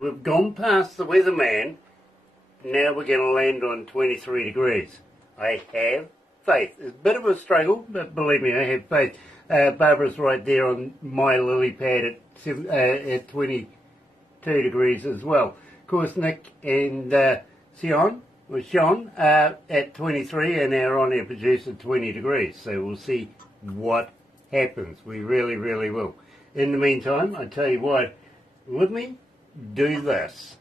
We've gone past the weatherman. Now we're going to land on 23 degrees. I have faith. It's a bit of a struggle, but believe me, I have faith. Barbara's right there on my lily pad at 22 degrees as well. Of course, Nick and Sean at 23, and our on-air producer 20 degrees. So we'll see what happens. We really, really will. In the meantime, I tell you what, let me do this.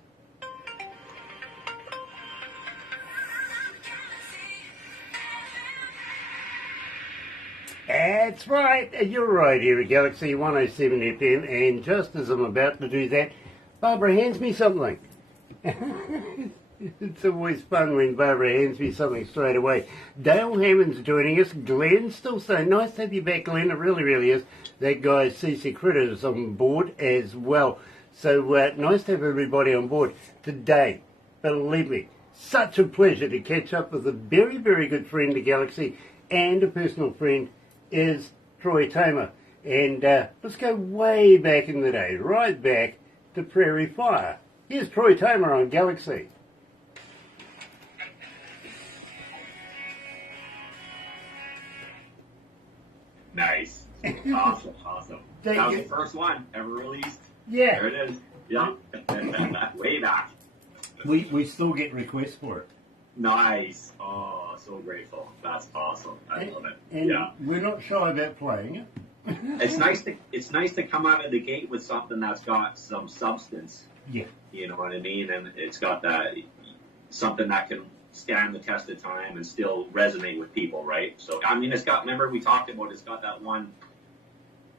That's right, you're right here at Galaxy 107 FM, and just as I'm about to do that, Barbara hands me something. It's always fun when Barbara hands me something straight away. Dale Hammond's joining us. Glenn's still saying, nice to have you back, Glenn. It really, really is. That guy, CC Critters, on board as well. So nice to have everybody on board today. Believe me, such a pleasure to catch up with a very, very good friend of Galaxy and a personal friend is Troy Toma. And let's go way back in the day, right back to Prairie Fire. Here's Troy Toma on Galaxy. Nice. Awesome. That was the first one ever released. Yeah. There it is. Yeah. Way back. We still get requests for it. Nice. Oh, so grateful. That's awesome. I love it. And yeah. We're not shy about playing it. It's nice to come out of the gate with something that's got some substance. Yeah. You know what I mean? And it's got that something that can stand the test of time and still resonate with people, right? So I mean, remember we talked about it's got that one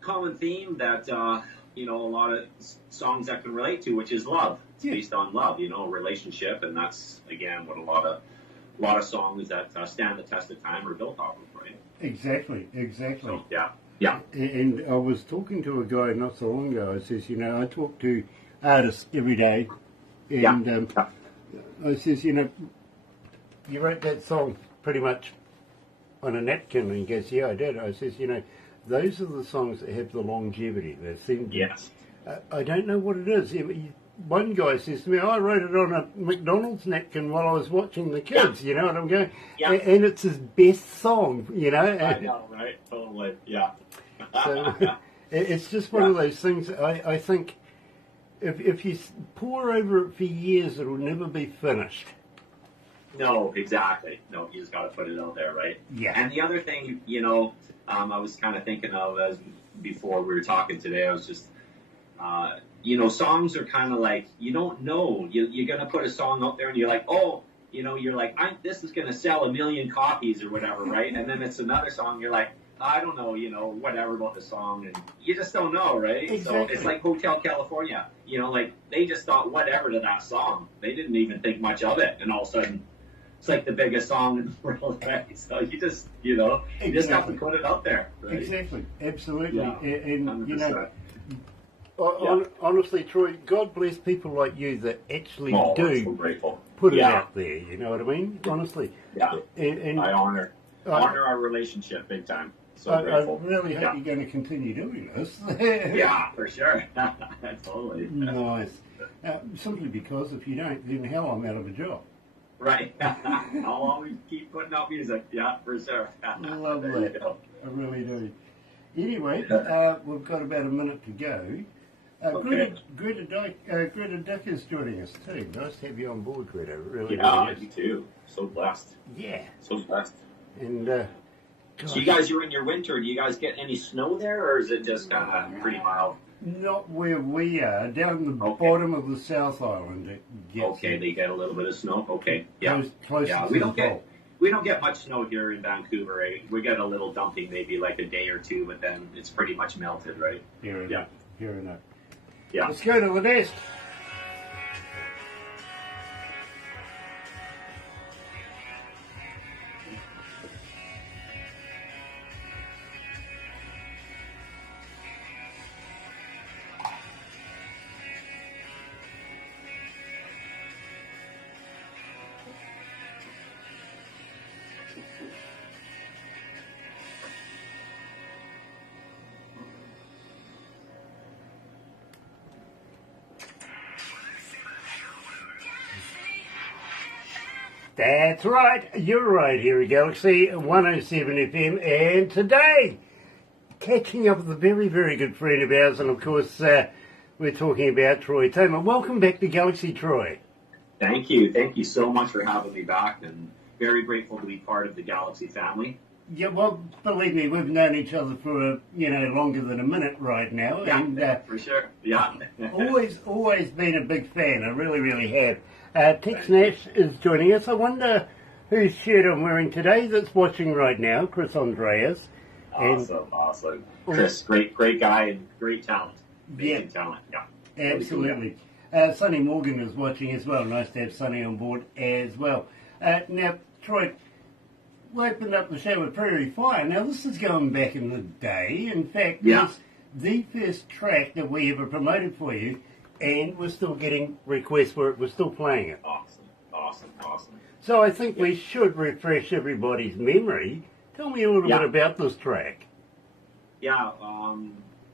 common theme that a lot of songs that can relate to, which is love. It's based on love, relationship, and that's again what a lot of songs that stand the test of time are built off of, right? Exactly. So, yeah. And I was talking to a guy not so long ago. I says, I talk to artists every day, and I says, you wrote that song pretty much on a napkin, and he goes, yeah, I did. I says, those are the songs that have the longevity. They seem to, yes. I don't know what it is. One guy says to me, I wrote it on a McDonald's napkin while I was watching the kids, you know what I'm going? Yeah. And it's his best song, I know, right? Totally, yeah. So it's just one of those things. I think if you pour over it for years, it'll never be finished. No, exactly. No, you just got to put it out there, right? Yeah. And the other thing, I was kind of thinking of as before we were talking today, I was just, songs are kind of like, you don't know. You're going to put a song out there and you're like, oh, you're like, this is going to sell 1 million copies or whatever, right? And then it's another song, you're like, I don't know, whatever about the song. And you just don't know, right? Exactly. So it's like Hotel California. Like they just thought whatever to that song. They didn't even think much of it. And all of a sudden, it's like the biggest song in the world, right? So you just, you just have to put it out there, right? Exactly, absolutely. Yeah, and honestly, Troy, God bless people like you that actually I'm so grateful. Put it out there. You know what I mean? Honestly. Yeah. And I honor our relationship big time. So grateful. I really hope you're going to continue doing this. Yeah, for sure. Totally. Nice. Simply because if you don't, then hell, I'm out of a job. Right. I'll always keep putting out music. Yeah, for sure. Lovely. I really do. Anyway, we've got about a minute to go. Okay. Greta Dick is joining us too. Nice to have you on board, Greta. Really, you too. So blessed. Yeah. So blessed. And so you guys are in your winter. Do you guys get any snow there, or is it just kind of pretty mild? Not where we are. Down the bottom of the South Island, it gets. They get a little bit of snow. Okay, yeah, close yeah. We don't get much snow here in Vancouver. Eh? We get a little dumping, maybe like a day or two, but then it's pretty much melted, right? Fair enough. Yeah. Let's go to the nest. That's right, you're right here at Galaxy 107 FM, and today, catching up with a very, very good friend of ours, and of course, we're talking about Troy Toma. Welcome back to Galaxy, Troy. Thank you so much for having me back, and very grateful to be part of the Galaxy family. Yeah, well, believe me, we've known each other for, longer than a minute right now. Yeah, and for sure, yeah. always been a big fan, I really, really have. Tex Nash is joining us. I wonder whose shirt I'm wearing today that's watching right now, Chris Andreas. Awesome. Chris, great guy and great talent. Amazing talent, yeah. Absolutely. Sonny Morgan is watching as well. Nice to have Sonny on board as well. Now, Troy, we opened up the show with Prairie Fire. Now, this is going back in the day. In fact, it's the first track that we ever promoted for you, and we're still getting requests for it. We're still playing it. Awesome. So I think we should refresh everybody's memory. Tell me a little bit about this track. Yeah,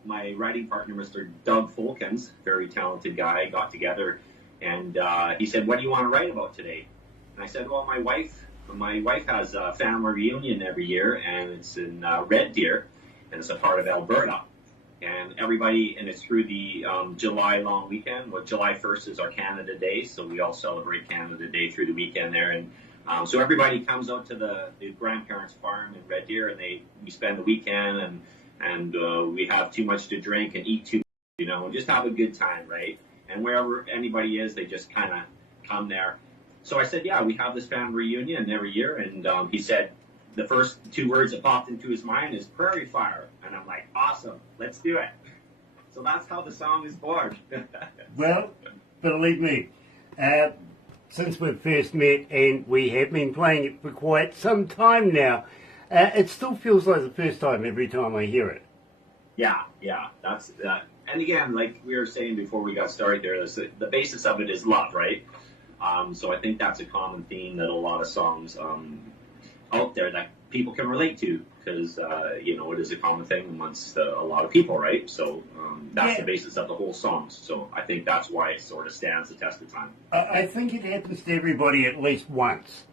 my writing partner, Mr. Doug Folkens, very talented guy, got together, and he said, "What do you want to write about today?" And I said, "Well, my wife has a family reunion every year, and it's in Red Deer, and it's a part of Alberta. And it's through the July long weekend. Well, July 1st is our Canada Day, so we all celebrate Canada Day through the weekend there. And so everybody comes out to the grandparents' farm in Red Deer, and we spend the weekend, and we have too much to drink and eat too much, and just have a good time, right? And wherever anybody is, they just kind of come there." So I said, "Yeah, we have this family reunion every year," and he said, the first two words that popped into his mind is Prairie Fire. And I'm like, awesome, let's do it. So that's how the song is born. Well, believe me, since we first met, and we have been playing it for quite some time now, it still feels like the first time every time I hear it. Yeah, that's that. And again, like we were saying before we got started there, the basis of it is love, right? So I think that's a common theme that a lot of songs out there that people can relate to, because it is a common thing amongst a lot of people, right? So that's the basis of the whole song. So I think that's why it sort of stands the test of time. I think it happens to everybody at least once.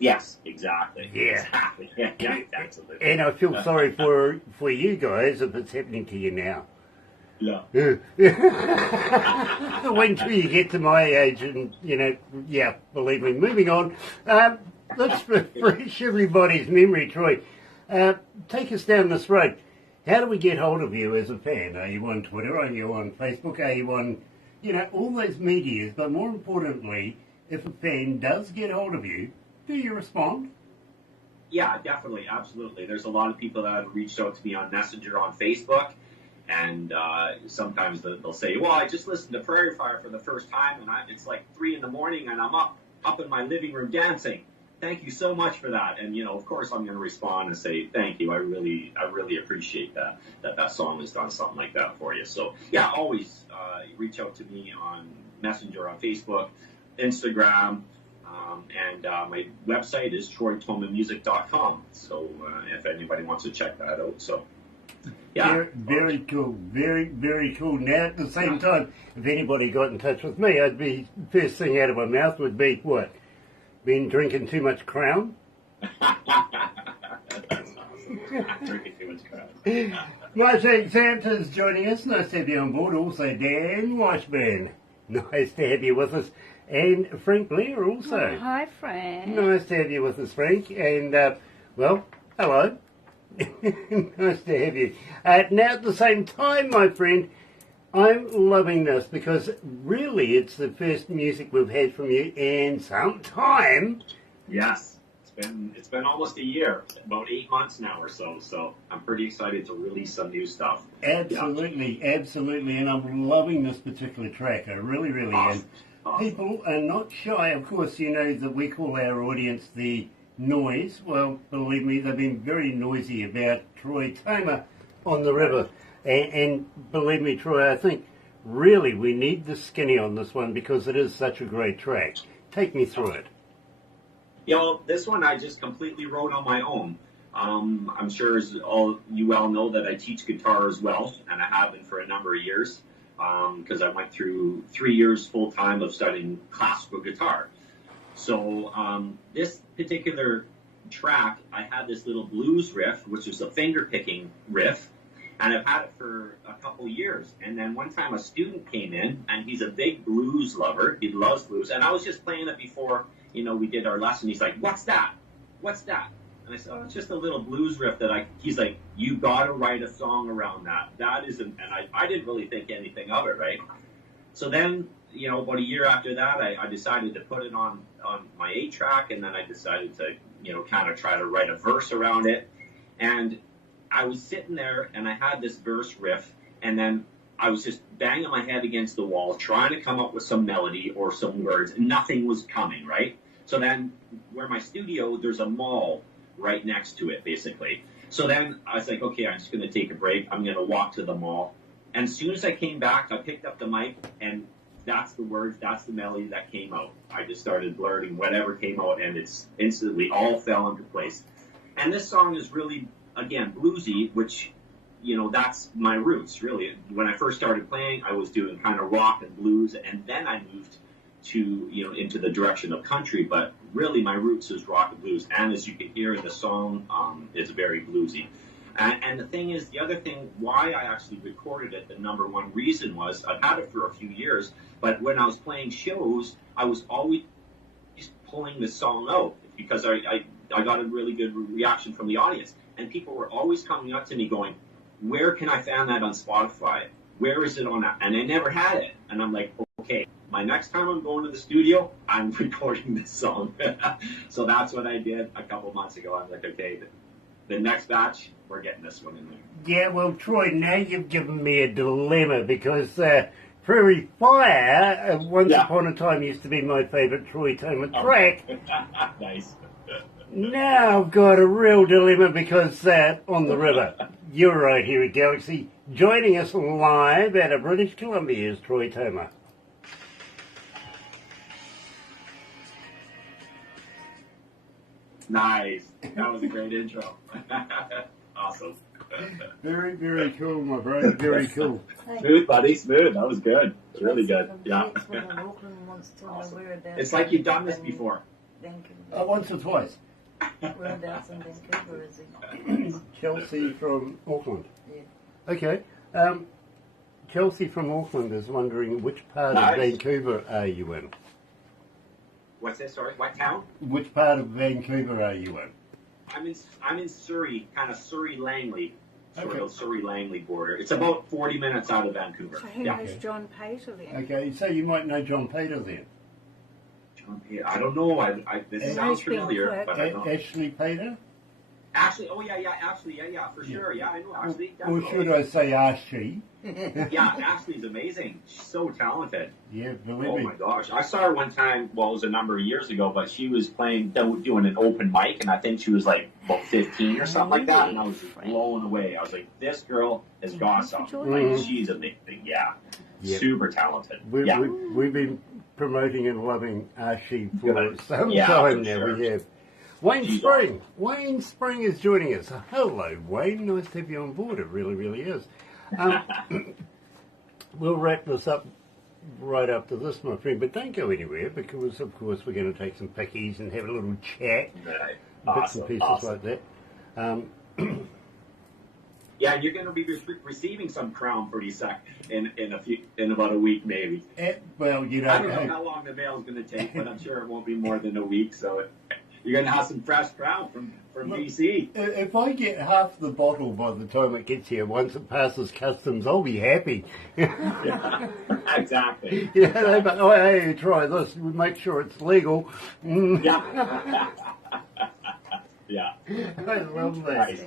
Yes, exactly. Yeah. Exactly. Yeah, absolutely. And I feel sorry for you guys if it's happening to you now. Yeah. Wait till you get to my age, and believe me. Moving on. Let's refresh everybody's memory, Troy. Take us down this road. How do we get hold of you as a fan? Are you on Twitter? Are you on Facebook? Are you on, all those medias? But more importantly, if a fan does get hold of you, do you respond? Yeah, definitely, absolutely. There's a lot of people that have reached out to me on Messenger on Facebook, and sometimes they'll say, "Well, I just listened to Prairie Fire for the first time, and it's like 3 a.m, and I'm up in my living room dancing. Thank you so much for that." And of course, I'm going to respond and say thank you. I really appreciate that song has done something like that for you. So yeah, always reach out to me on Messenger, on Facebook, Instagram, and my website is troytomamusic.com. So if anybody wants to check that out, so. Yeah. Very cool. Very, very cool. Now, at the same time, if anybody got in touch with me, first thing out of my mouth would be, what? Been drinking too much Crown? That's awesome. Drinking too much Crown. Mark Santa's joining us. Nice to have you on board. Also, Dan Washburn. Nice to have you with us. And Frank Blair also. Oh, hi, Frank. Nice to have you with us, Frank. And, hello. Nice to have you. Now, at the same time, my friend, I'm loving this because really it's the first music we've had from you in some time. Yes, it's been almost a year, about 8 months now or so. So I'm pretty excited to release some new stuff. Absolutely, and I'm loving this particular track. I really, really am. Awesome. People are not shy. Of course, you know that we call our audience the noise. Well, believe me, they've been very noisy about Troy Toma on the river. And believe me, Troy, I think really we need the skinny on this one because it is such a great track. Take me through it. This one I just completely wrote on my own. I'm sure you all know that I teach guitar as well, and I have been for a number of years because I went through 3 years full time of studying classical guitar. So this particular track, I had this little blues riff, which is a finger picking riff, and I've had it for a couple years. And then one time a student came in, and he's a big blues lover. He loves blues, and I was just playing it before, we did our lesson. He's like, "What's that? What's that?" And I said, "Oh, it's just a little blues riff that he's like, "You got to write a song around that. That is," and I didn't really think anything of it, right? So then, about a year after that, I decided to put it on my 8-track, and then I decided to, kind of try to write a verse around it. And I was sitting there, and I had this verse riff, and then I was just banging my head against the wall, trying to come up with some melody or some words, and nothing was coming, right? So then, where my studio, there's a mall right next to it, basically. So then I was like, okay, I'm just going to take a break. I'm going to walk to the mall. And as soon as I came back, I picked up the mic, and that's the words, that's the melody that came out. I just started blurting whatever came out, and it's instantly all fell into place. And this song is really, again, bluesy, which, that's my roots, really. When I first started playing, I was doing kind of rock and blues, and then I moved to, into the direction of country, but really my roots is rock and blues. And as you can hear in the song, it's very bluesy. And the thing is, the other thing, why I actually recorded it, the number one reason was, I've had it for a few years, but when I was playing shows, I was always pulling the song out because I got a really good reaction from the audience. And people were always coming up to me going, "Where can I find that on Spotify? Where is it on that?" And I never had it. And I'm like, okay, my next time I'm going to the studio, I'm recording this song. So that's what I did a couple months ago. I'm like, okay, the next batch, we're getting this one in there. Yeah, well, Troy, now you've given me a dilemma because Prairie Fire, once upon a time, used to be my favourite Troy Toma track. Nice. Now I've got a real dilemma because On the River. You're right here at Galaxy. Joining us live out of British Columbia is Troy Toma. Nice. That was a great intro. Awesome. Very, very cool, my bro. Very cool. Smooth, buddy. Smooth. That was good. Really good. Yeah. Awesome. It's like you've done this before. Once or twice. Whereabouts in Vancouver is he? Chelsea from Auckland. Yeah. Okay. Chelsea from Auckland is wondering which part of Vancouver are you in? What's this? Sorry, what town? Which part of Vancouver are you in? I'm in Surrey, kind of Surrey-Langley, sort of Surrey-Langley border. It's about 40 minutes out of Vancouver. So who knows John Pater then? Okay, so you might know John Pater then. John Pater. I don't know. This sounds familiar, but I don't know. Ashley Pater? Ashley, Ashley, for sure. Yeah, I know Ashley. Or should I say Ashley? Yeah, Ashley's amazing. She's so talented. Yeah, believe me. Oh my gosh. I saw her one time, well, it was a number of years ago, but she was doing an open mic, and I think she was like about 15 or something like that, and I was just blown away. I was like, this girl has got something. Like, she's a big thing. Yeah. Yep. Super talented. We've been promoting and loving Ashley for some time now. Sure. We have. Wayne Spring. Wayne Spring is joining us. Hello, Wayne. Nice to have you on board. It really, really is. We'll wrap this up right after this, my friend, but don't go anywhere because, of course, we're going to take some pickies and have a little chat, bits and pieces like that. Yeah, you're going to be receiving some crown pretty soon in about a week, maybe. Well, you know, I don't know how long the mail's going to take, but I'm sure it won't be more than a week. So you're going to have some fresh crown from BC. If I get half the bottle by the time it gets here, once it passes customs, I'll be happy. Yeah, exactly. Yeah, but hey, try this. We make sure it's legal. Yeah. Yeah. I love that. Nice.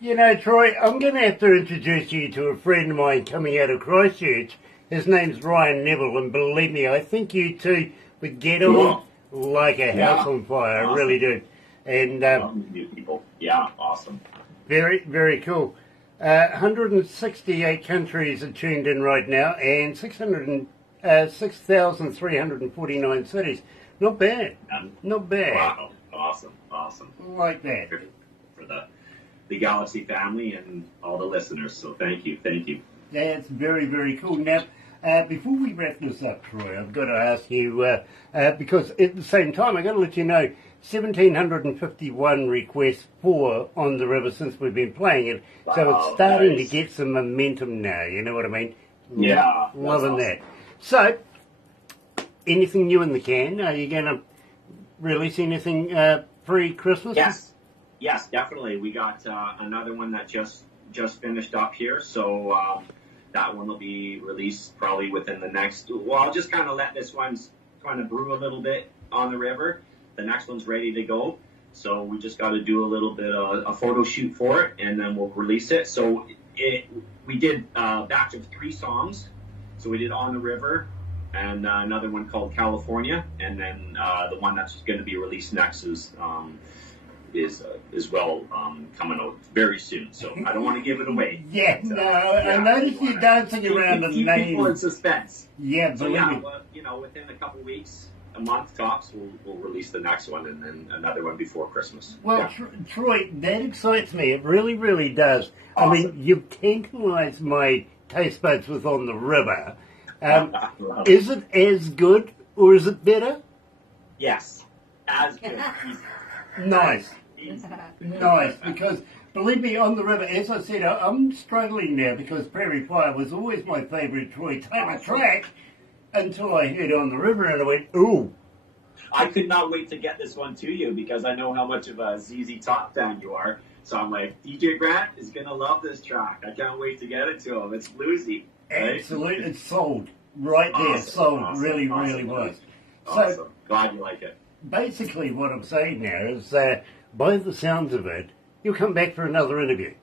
You know, Troy, I'm going to have to introduce you to a friend of mine coming out of Christchurch. His name's Ryan Neville, and believe me, I think you two would get on like a house on fire. Awesome. I really do. And New people. Yeah, awesome. very, very cool. 168 countries are tuned in right now, and 6,349 cities. Not bad. Not bad. Wow. Awesome. Like that. For the Galaxy family and all the listeners. So thank you. That's very, very cool. Now, before we wrap this up, Troy, I've got to ask you, because at the same time, I've got to let you know, 1,751 requests for On the River since we've been playing it. So it's starting to get some momentum now, you know what I mean? Yeah. Loving awesome. that. So, anything new in the can? Are you going to release anything pre-Christmas? Yes, definitely. We got another one that just finished up here, so that one will be released probably within the next. Well, I'll just kind of let this one kind of brew a little bit on the river. The next one's ready to go, so we just got to do a little bit of a photo shoot for it, and then we'll release it. So we did a batch of 3 songs. So we did On the River, and another one called California, and then the one that's going to be released next is well coming out very soon. So I don't want to give it away. Yeah, I noticed you dancing around the keep name. people in suspense. Yeah, So believe yeah, me. well, within a couple weeks, a month tops, we'll release the next one, and then another one before Christmas. Well, Yeah. Troy, that excites me. It really, really does. Awesome. I mean, you've tantalised my taste buds with On the River. Love it. Is it as good or is it better? Yes, as good. Nice. Easy. Nice, because believe me, On the River, as I said, I'm struggling now because Prairie Fire was always my favourite Troy Toma track until I heard On the River and I went, ooh. I could not wait to get this one to you because I know how much of a ZZ Top fan you are. So I'm like, DJ Grant is going to love this track. I can't wait to get it to him. It's bluesy. Right? Absolutely, it's sold right there. Awesome, Sold, awesome, really, awesome. really was. Awesome. So Glad you like it. basically, what I'm saying now is, by the sounds of it, you'll come back for another interview.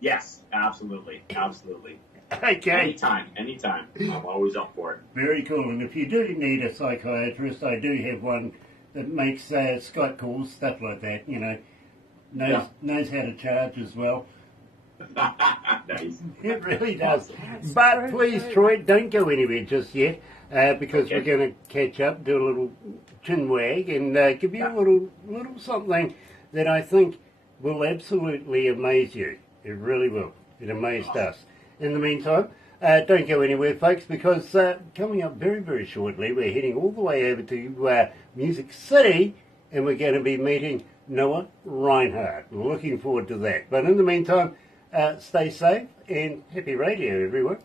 Yes, absolutely. Okay. Anytime. I'm always up for it. Very cool. And if you do need a psychiatrist, I do have one that makes Skype calls, stuff like that. Knows how to charge as well. Nice. It really does. That's But true, please, too. Troy, don't go anywhere just yet, because Okay. we're going to catch up, do a little chin wag, and give you a little something that I think will absolutely amaze you. It really will. It amazed us. In the meantime, don't go anywhere, folks, because coming up very, very shortly, we're heading all the way over to Music City, and we're going to be meeting Noah Reinhardt. Looking forward to that. But in the meantime, stay safe and happy radio, everyone.